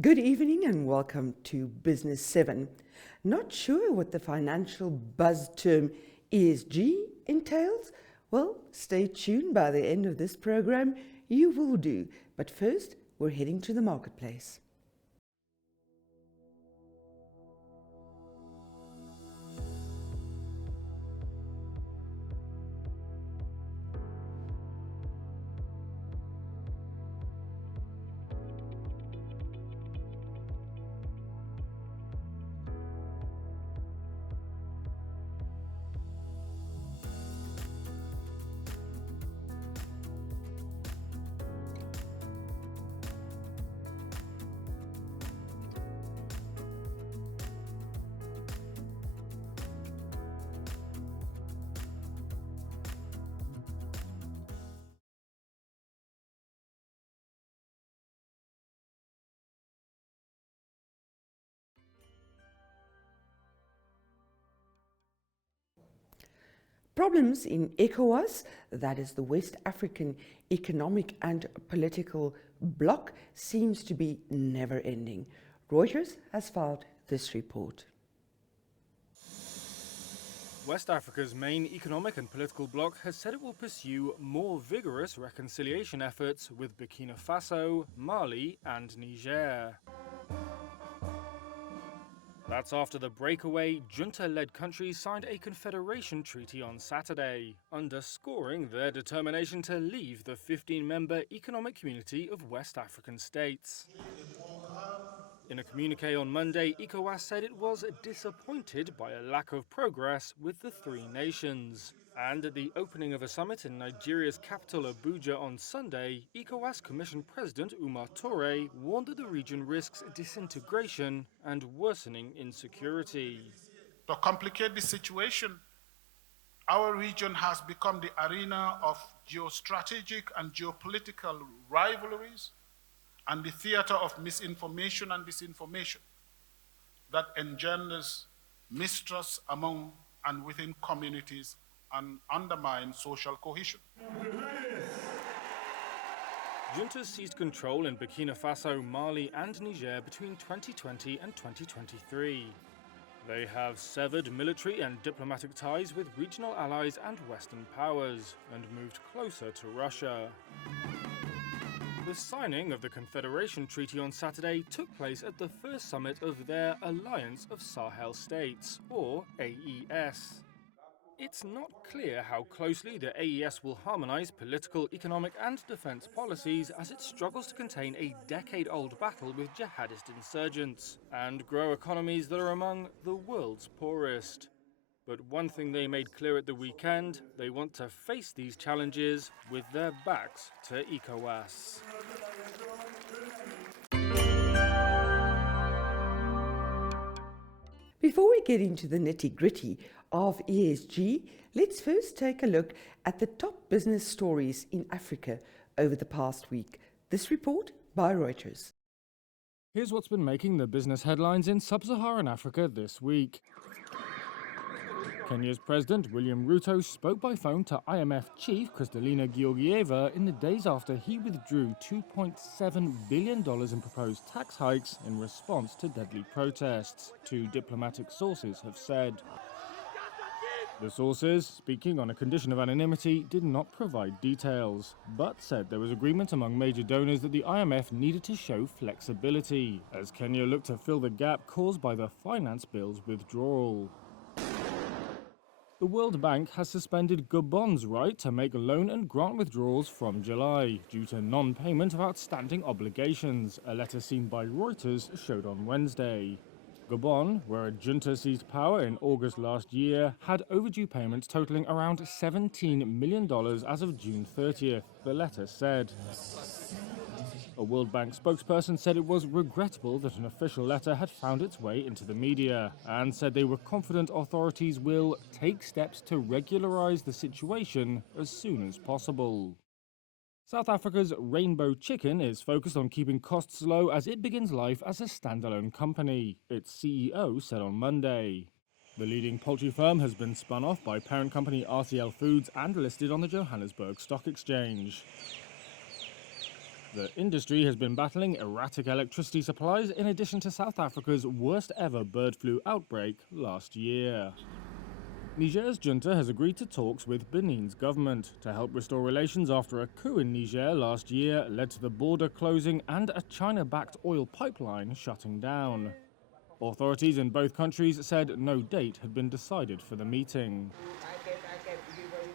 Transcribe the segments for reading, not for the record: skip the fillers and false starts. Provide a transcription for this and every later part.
Good evening and welcome to Business 7. Not sure what the financial buzz term ESG entails? Well, stay tuned. By the end of this program, you will do. But first, we're heading to the marketplace. Problems in ECOWAS, that is the West African Economic and Political Bloc, seems to be never-ending. Reuters has filed this report. West Africa's main economic and political bloc has said it will pursue more vigorous reconciliation efforts with Burkina Faso, Mali and Niger. That's after the breakaway, junta-led countries signed a confederation treaty on Saturday, underscoring their determination to leave the 15-member Economic Community of West African states. In a communiqué on Monday, ECOWAS said it was disappointed by a lack of progress with the three nations. And at the opening of a summit in Nigeria's capital Abuja on Sunday, ECOWAS Commission President Umar Toure warned that the region risks disintegration and worsening insecurity. To complicate the situation, our region has become the arena of geostrategic and geopolitical rivalries and the theater of misinformation and disinformation that engenders mistrust among and within communities and undermines social cohesion. Juntas seized control in Burkina Faso, Mali and Niger between 2020 and 2023. They have severed military and diplomatic ties with regional allies and Western powers and moved closer to Russia. The signing of the Confederation Treaty on Saturday took place at the first summit of their Alliance of Sahel States, or AES. It's not clear how closely the AES will harmonise political, economic and defence policies as it struggles to contain a decade-old battle with jihadist insurgents and grow economies that are among the world's poorest. But one thing they made clear at the weekend, they want to face these challenges with their backs to ECOWAS. Before we get into the nitty-gritty of ESG, let's first take a look at the top business stories in Africa over the past week. This report by Reuters. Here's what's been making the business headlines in sub-Saharan Africa this week. Kenya's President William Ruto spoke by phone to IMF chief Kristalina Georgieva in the days after he withdrew $2.7 billion in proposed tax hikes in response to deadly protests, two diplomatic sources have said. The sources, speaking on a condition of anonymity, did not provide details, but said there was agreement among major donors that the IMF needed to show flexibility, as Kenya looked to fill the gap caused by the finance bill's withdrawal. The World Bank has suspended Gabon's right to make loan and grant withdrawals from July due to non-payment of outstanding obligations, a letter seen by Reuters showed on Wednesday. Gabon, where a junta seized power in August last year, had overdue payments totaling around $17 million as of June 30th, the letter said. A World Bank spokesperson said it was regrettable that an official letter had found its way into the media and said they were confident authorities will take steps to regularize the situation as soon as possible. South Africa's Rainbow Chicken is focused on keeping costs low as it begins life as a standalone company, its CEO said on Monday. The leading poultry firm has been spun off by parent company RCL Foods and listed on the Johannesburg Stock Exchange. The industry has been battling erratic electricity supplies in addition to South Africa's worst ever bird flu outbreak last year. Niger's junta has agreed to talks with Benin's government to help restore relations after a coup in Niger last year led to the border closing and a China-backed oil pipeline shutting down. Authorities in both countries said no date had been decided for the meeting.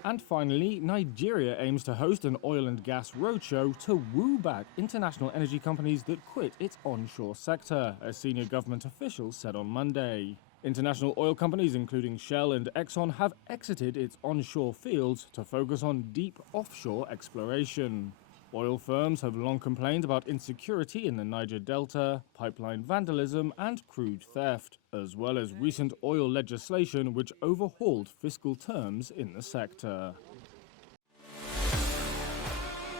And finally, Nigeria aims to host an oil and gas roadshow to woo back international energy companies that quit its onshore sector, a senior government official said on Monday. International oil companies, including Shell and Exxon, have exited its onshore fields to focus on deep offshore exploration. Oil firms have long complained about insecurity in the Niger Delta, pipeline vandalism, and crude theft, as well as recent oil legislation which overhauled fiscal terms in the sector.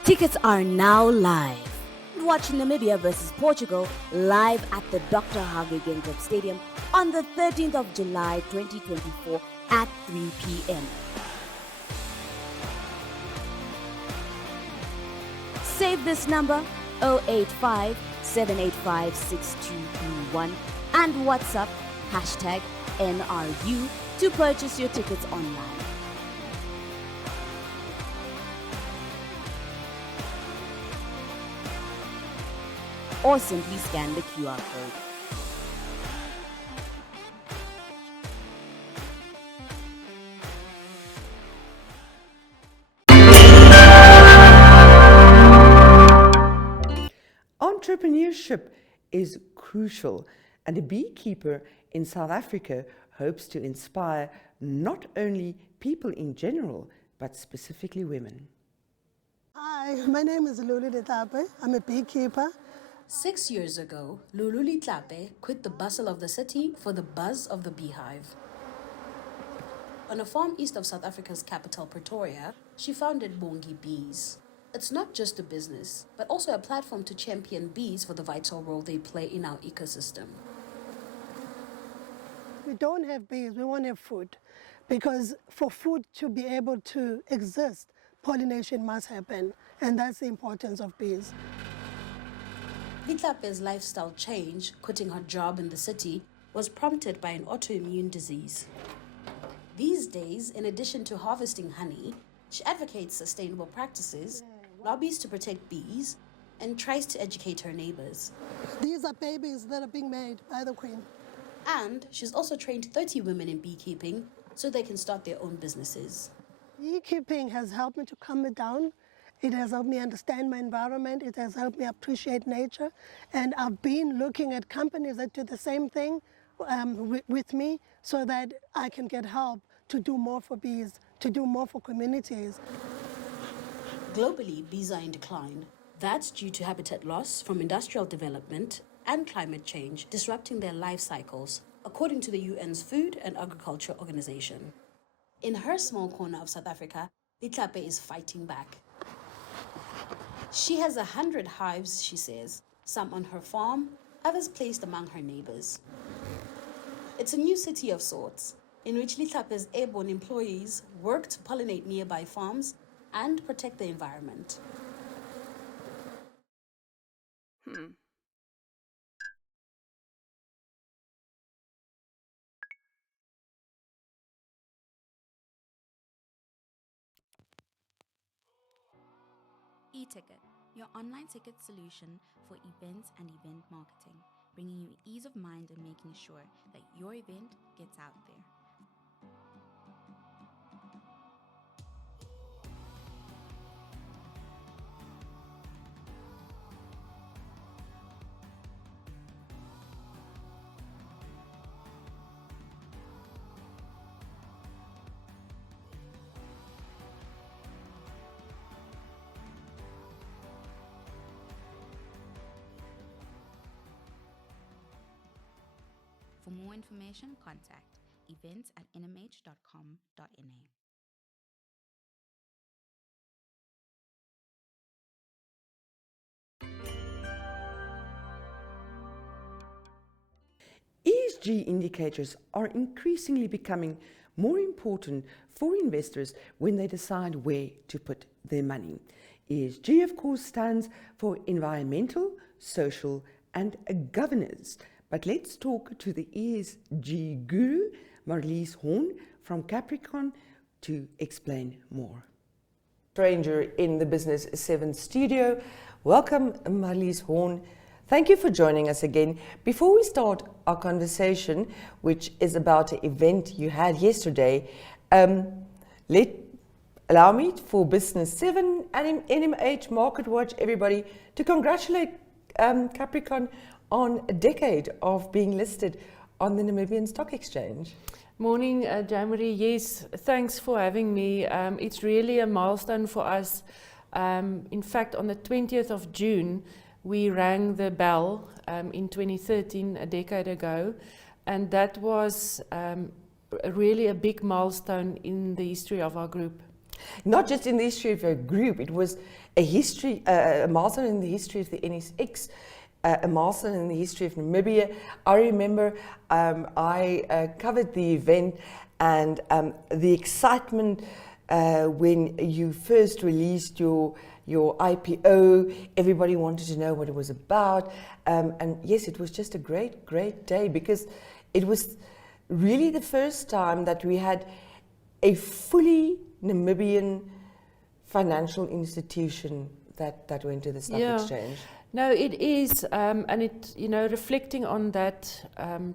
Tickets are now live. Watch Namibia versus Portugal live at the Dr. Hage Geingob Stadium on the 13th of July 2024 at 3 p.m. Save this number 085 785 6221 and WhatsApp #NRU to purchase your tickets online. Or simply scan the QR code. Entrepreneurship is crucial, and a beekeeper in South Africa hopes to inspire not only people in general, but specifically women. Hi, my name is Lulu Litlape. I'm a beekeeper. 6 years ago, Lulu Litlape quit the bustle of the city for the buzz of the beehive. On a farm east of South Africa's capital, Pretoria, she founded Bongi Bees. It's not just a business, but also a platform to champion bees for the vital role they play in our ecosystem. We don't have bees, we want to have food. Because for food to be able to exist, pollination must happen. And that's the importance of bees. Litlape's lifestyle change, quitting her job in the city, was prompted by an autoimmune disease. These days, in addition to harvesting honey, she advocates sustainable practices, lobbies to protect bees, and tries to educate her neighbors. These are babies that are being made by the queen. And she's also trained 30 women in beekeeping so they can start their own businesses. Beekeeping has helped me to calm me down. It has helped me understand my environment. It has helped me appreciate nature. And I've been looking at companies that do the same thing with me so that I can get help to do more for bees, to do more for communities. Globally, bees are in decline. That's due to habitat loss from industrial development and climate change disrupting their life cycles, according to the UN's Food and Agriculture Organization. In her small corner of South Africa, Litlape is fighting back. She has 100 hives, she says, some on her farm, others placed among her neighbors. It's a new city of sorts, in which Litlape's airborne employees work to pollinate nearby farms and protect the environment. E-Ticket, your online ticket solution for events and event marketing, bringing you ease of mind and making sure that your event gets out there. For more information, contact events@nmh.com.na. ESG indicators are increasingly becoming more important for investors when they decide where to put their money. ESG, of course, stands for environmental, social, and governance. But let's talk to the ESG guru, Marlies Horn from Capricorn, to explain more. Stranger in the Business 7 studio. Welcome, Marlies Horn. Thank you for joining us again. Before we start our conversation, which is about an event you had yesterday, allow me for Business 7 and NMH Market Watch, everybody, to congratulate Capricorn on a decade of being listed on the Namibian Stock Exchange. Morning, Jamari. Yes, thanks for having me. It's really a milestone for us. In fact, on the 20th of June, we rang the bell in 2013, a decade ago, and that was really a big milestone in the history of our group. Not just in the history of our group, it was a milestone in the history of the NSX, a milestone in the history of Namibia. I remember I covered the event and the excitement when you first released your IPO. Everybody wanted to know what it was about. And yes, it was just a great day because it was really the first time that we had a fully Namibian financial institution that went to the stock exchange. No, it is, and it, reflecting on that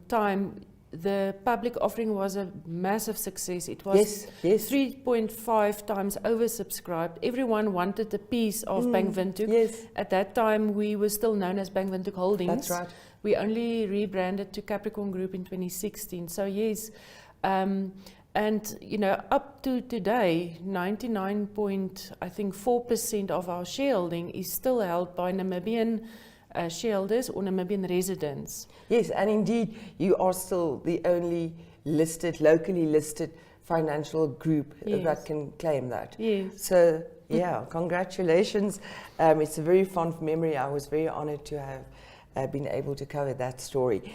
time, the public offering was a massive success. It was 3.5 times oversubscribed. Everyone wanted a piece of Bank Windhoek. Yes. At that time, we were still known as Bank Windhoek Holdings. That's right. We only rebranded to Capricorn Group in 2016. So yes, and up to today, 99.4% of our shareholding is still held by Namibian shareholders or Namibian residents. Yes, and indeed, you are still the only locally listed financial group that can claim that. Yes. So, yeah, congratulations. It's a very fond memory. I was very honored to have been able to cover that story.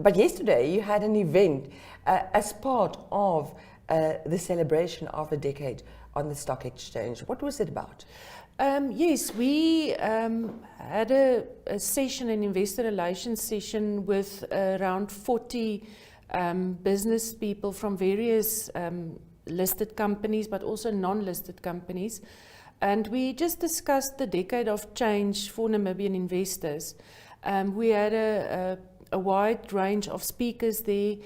But yesterday, you had an event as part of the celebration of a decade on the stock exchange. What was it about? Yes, we had a session, an investor relations session with around 40 business people from various listed companies, but also non-listed companies. And we just discussed the decade of change for Namibian investors. We had a wide range of speakers there.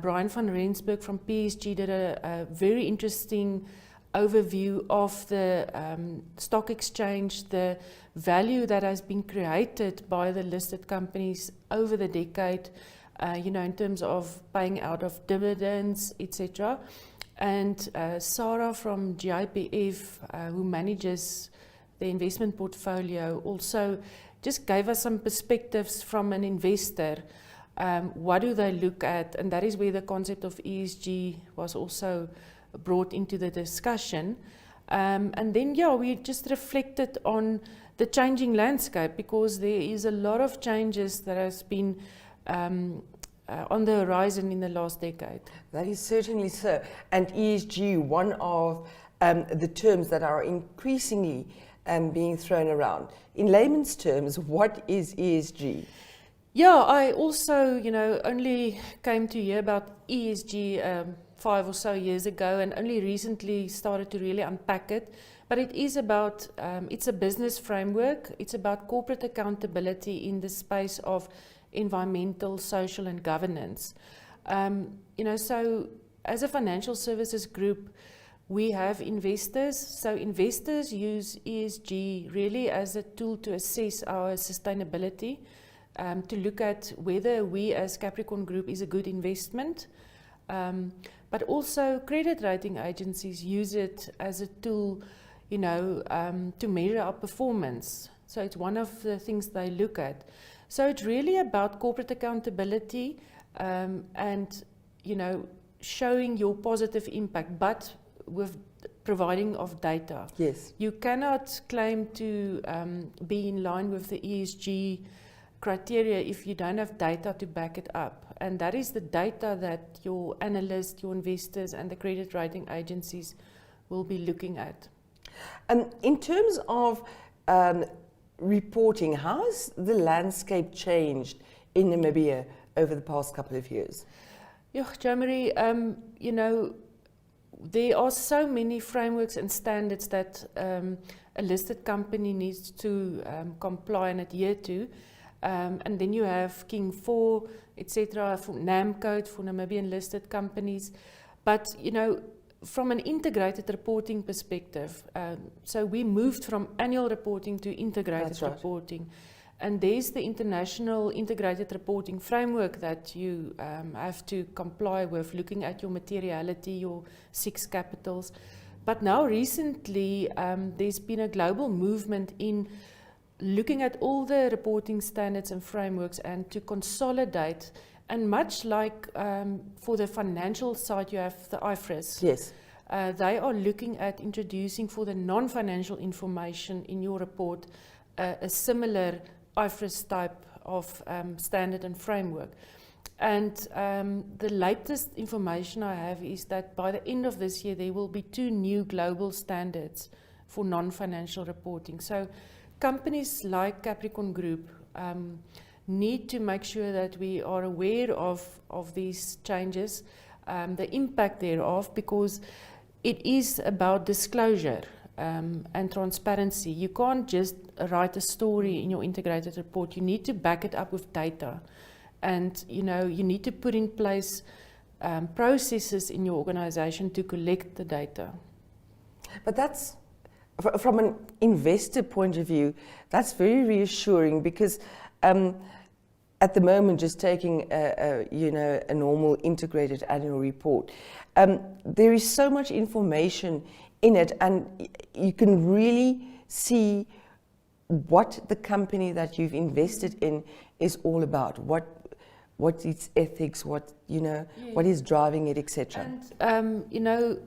Brian van Rensburg from PSG did a very interesting overview of the stock exchange, the value that has been created by the listed companies over the decade, in terms of paying out of dividends, etc. And Sarah from GIPF, who manages the investment portfolio, also just gave us some perspectives from an investor. What do they look at? And that is where the concept of ESG was also brought into the discussion. And then, we just reflected on the changing landscape because there is a lot of changes that has been on the horizon in the last decade. That is certainly so. And ESG, one of the terms that are increasingly being thrown around. In layman's terms, what is ESG? Yeah, I also, only came to hear about ESG 5 or so years ago and only recently started to really unpack it. But it is about, it's a business framework. It's about corporate accountability in the space of environmental, social and governance. So as a financial services group, we have investors. So investors use ESG really as a tool to assess our sustainability, to look at whether we as Capricorn Group is a good investment. But also credit rating agencies use it as a tool, to measure our performance. So it's one of the things they look at. So it's really about corporate accountability and, showing your positive impact, but with providing of data. Yes. You cannot claim to be in line with the ESG criteria if you don't have data to back it up. And that is the data that your analysts, your investors and the credit rating agencies will be looking at. In terms of reporting, how has the landscape changed in Namibia over the past couple of years? Yeah, Jo-Marie, you know, there are so many frameworks and standards that a listed company needs to comply and adhere to. And then you have King 4, etc., for NAM code for Namibian listed companies. But, you know, from an integrated reporting perspective, so we moved from annual reporting to integrated reporting. And there's the international integrated reporting framework that you have to comply with, looking at your materiality, your 6 capitals. But now recently, there's been a global movement in looking at all the reporting standards and frameworks and to consolidate. And much like for the financial side, you have the IFRS. Yes. They are looking at introducing for the non-financial information in your report a similar IFRS type of standard and framework. And the latest information I have is that by the end of this year, there will be 2 new global standards for non-financial reporting. So companies like Capricorn Group need to make sure that we are aware of these changes, the impact thereof, because it is about disclosure and transparency. You can't just write a story in your integrated report. You need to back it up with data. And, you know, you need to put in place processes in your organization to collect the data. But that's, from an investor point of view, that's very reassuring, because at the moment, just taking a normal integrated annual report, there is so much information in it, and you can really see what the company that you've invested in is all about, what its ethics, what is driving it, etc. And you know,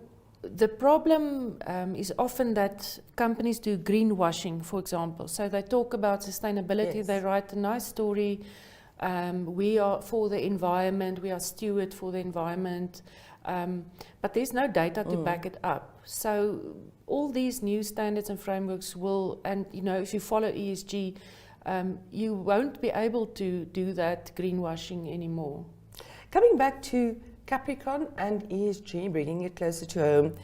the problem is often that companies do greenwashing, for example. So they talk about sustainability, Yes. They write a nice story. We are for the environment, we are steward for the environment, but there's no data to back it up. So all these new standards and frameworks will, and you know, if you follow ESG, you won't be able to do that greenwashing anymore. Coming back to Capricorn and ESG, bringing it closer to home,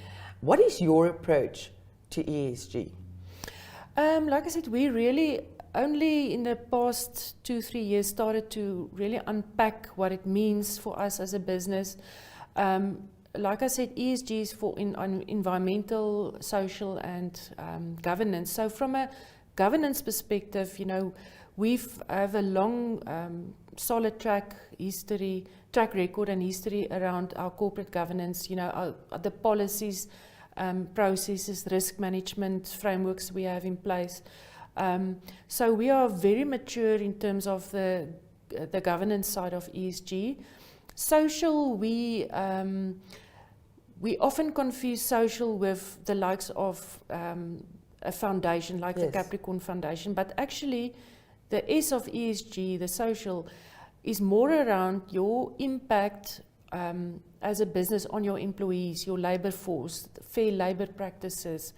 what is your approach to ESG? Like I said, we really only in the past 2-3 years started to really unpack what it means for us as a business. Like I said, ESG is for environmental, social and governance. So from a governance perspective, you know, we have a long, solid track record and history around our corporate governance, you know, the policies, processes, risk management frameworks we have in place. So we are very mature in terms of the governance side of ESG. Social, we often confuse social with the likes of a foundation like the Capricorn Foundation, but actually the S of ESG, the social, is more around your impact as a business on your employees, your labor force, fair labor practices,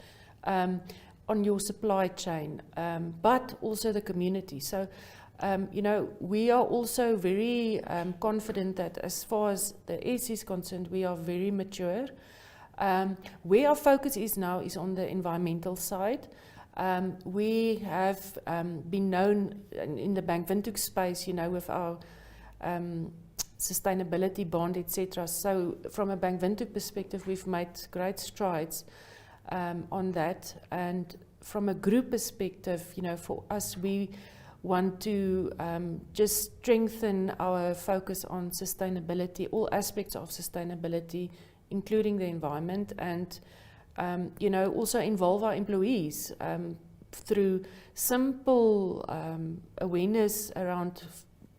on your supply chain, but also the community. So, you know, we are also very confident that as far as the S is concerned, we are very mature. Where our focus is now is on the environmental side. We have been known in the Bank Windhoek space, you know, with our sustainability bond, etc. So from a Bank Windhoek perspective, we've made great strides on that. And from a group perspective, you know, for us, we want to just strengthen our focus on sustainability, all aspects of sustainability, including the environment, and you know, also involve our employees through simple awareness around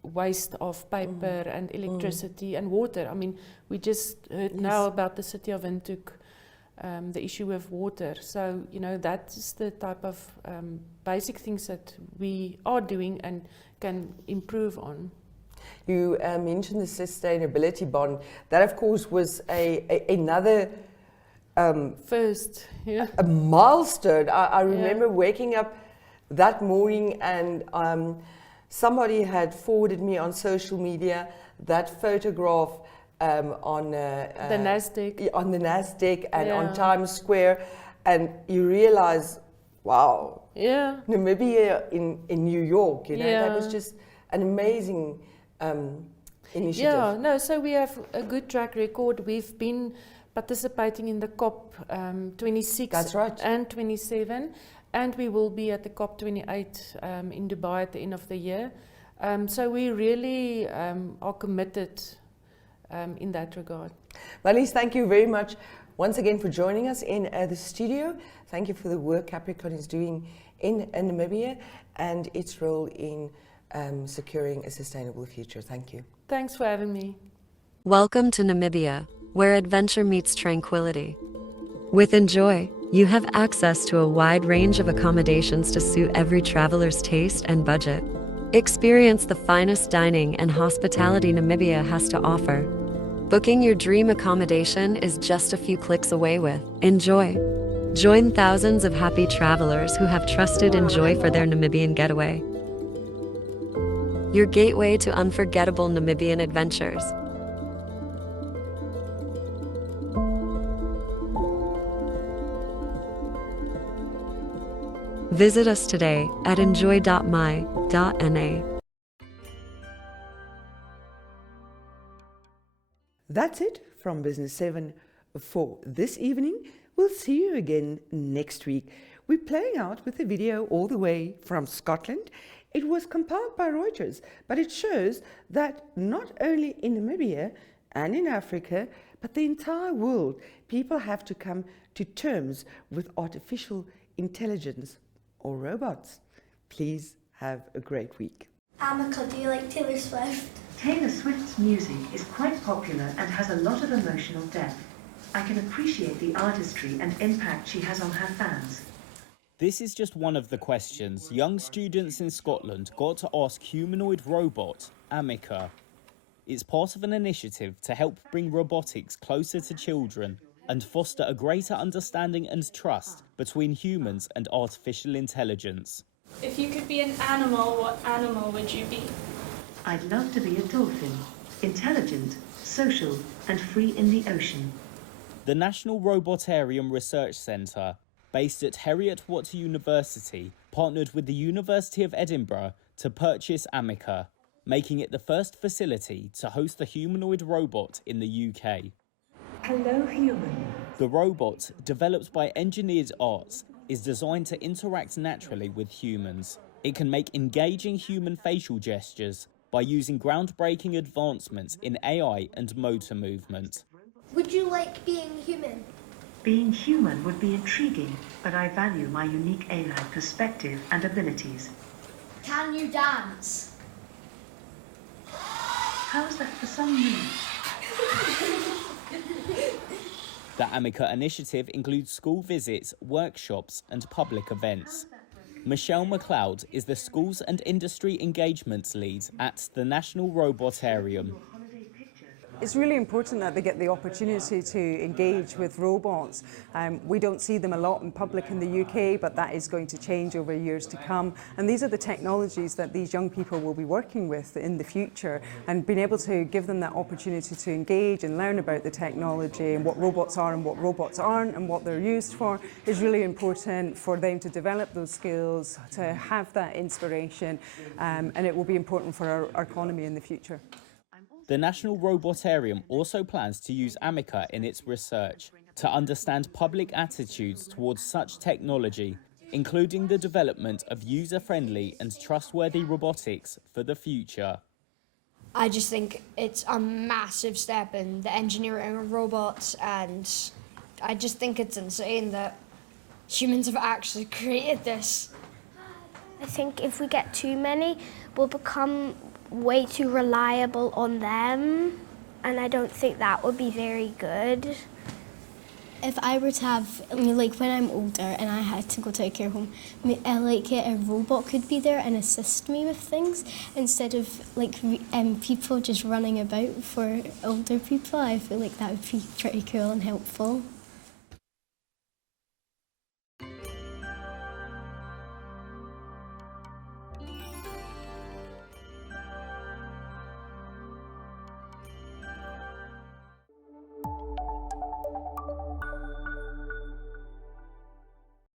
waste of paper and electricity and water. I mean, we just heard now about the city of Windhoek, the issue with water. So, you know, that's the type of basic things that we are doing and can improve on. You mentioned the sustainability bond. That, of course, was another First, yeah. a milestone. I remember waking up that morning and somebody had forwarded me on social media that photograph on the NASDAQ and on Times Square, and you realize, wow, Namibia in New York, you know, that was just an amazing initiative. Yeah, no, so we have a good track record. We've been participating in the COP 26 That's right. and 27, and we will be at the COP 28 in Dubai at the end of the year. So we really are committed in that regard. Marlies, thank you very much once again for joining us in the studio. Thank you for the work Capricorn is doing in Namibia and its role in securing a sustainable future. Thank you. Thanks for having me. Welcome to Namibia, where adventure meets tranquility. With Enjoy, you have access to a wide range of accommodations to suit every traveler's taste and budget. Experience the finest dining and hospitality Namibia has to offer. Booking your dream accommodation is just a few clicks away with Enjoy. Join thousands of happy travelers who have trusted Enjoy for their Namibian getaway. Your gateway to unforgettable Namibian adventures. Visit us today at enjoy.my.na. That's it from Business 7 for this evening. We'll see you again next week. We're playing out with a video all the way from Scotland. It was compiled by Reuters, but it shows that not only in Namibia and in Africa, but the entire world, people have to come to terms with artificial intelligence or robots. Please have a great week. Amika, do you like Taylor Swift? Taylor Swift's music is quite popular and has a lot of emotional depth. I can appreciate the artistry and impact she has on her fans. This is just one of the questions young students in Scotland got to ask humanoid robot Amika. It's part of an initiative to help bring robotics closer to children and foster a greater understanding and trust between humans and artificial intelligence. If you could be an animal, what animal would you be? I'd love to be a dolphin. Intelligent, social, and free in the ocean. The National Robotarium Research Centre, based at Heriot-Watt University, partnered with the University of Edinburgh to purchase Amika, making it the first facility to host a humanoid robot in the UK. Hello, human. The robot, developed by Engineered Arts, is designed to interact naturally with humans. It can make engaging human facial gestures by using groundbreaking advancements in AI and motor movement. Would you like being human? Being human would be intriguing, but I value my unique AI perspective and abilities. Can you dance? How's that for some news? The Amika initiative includes school visits, workshops and public events. Michelle McLeod is the Schools and Industry Engagements Lead at the National Robotarium. It's really important that they get the opportunity to engage with robots. We don't see them a lot in public in the UK, but that is going to change over years to come. And these are the technologies that these young people will be working with in the future. And being able to give them that opportunity to engage and learn about the technology and what robots are and what robots aren't and what they're used for is really important for them to develop those skills, to have that inspiration, and it will be important for our economy in the future. The National Robotarium also plans to use Amika in its research to understand public attitudes towards such technology, including the development of user-friendly and trustworthy robotics for the future. I just think it's a massive step in the engineering of robots, and I just think it's insane that humans have actually created this. I think if we get too many, we'll become way too reliable on them, and I don't think that would be very good. If I were to have, like when I'm older and I had to go to a care home, like a robot could be there and assist me with things instead of like people just running about for older people. I feel like that would be pretty cool and helpful.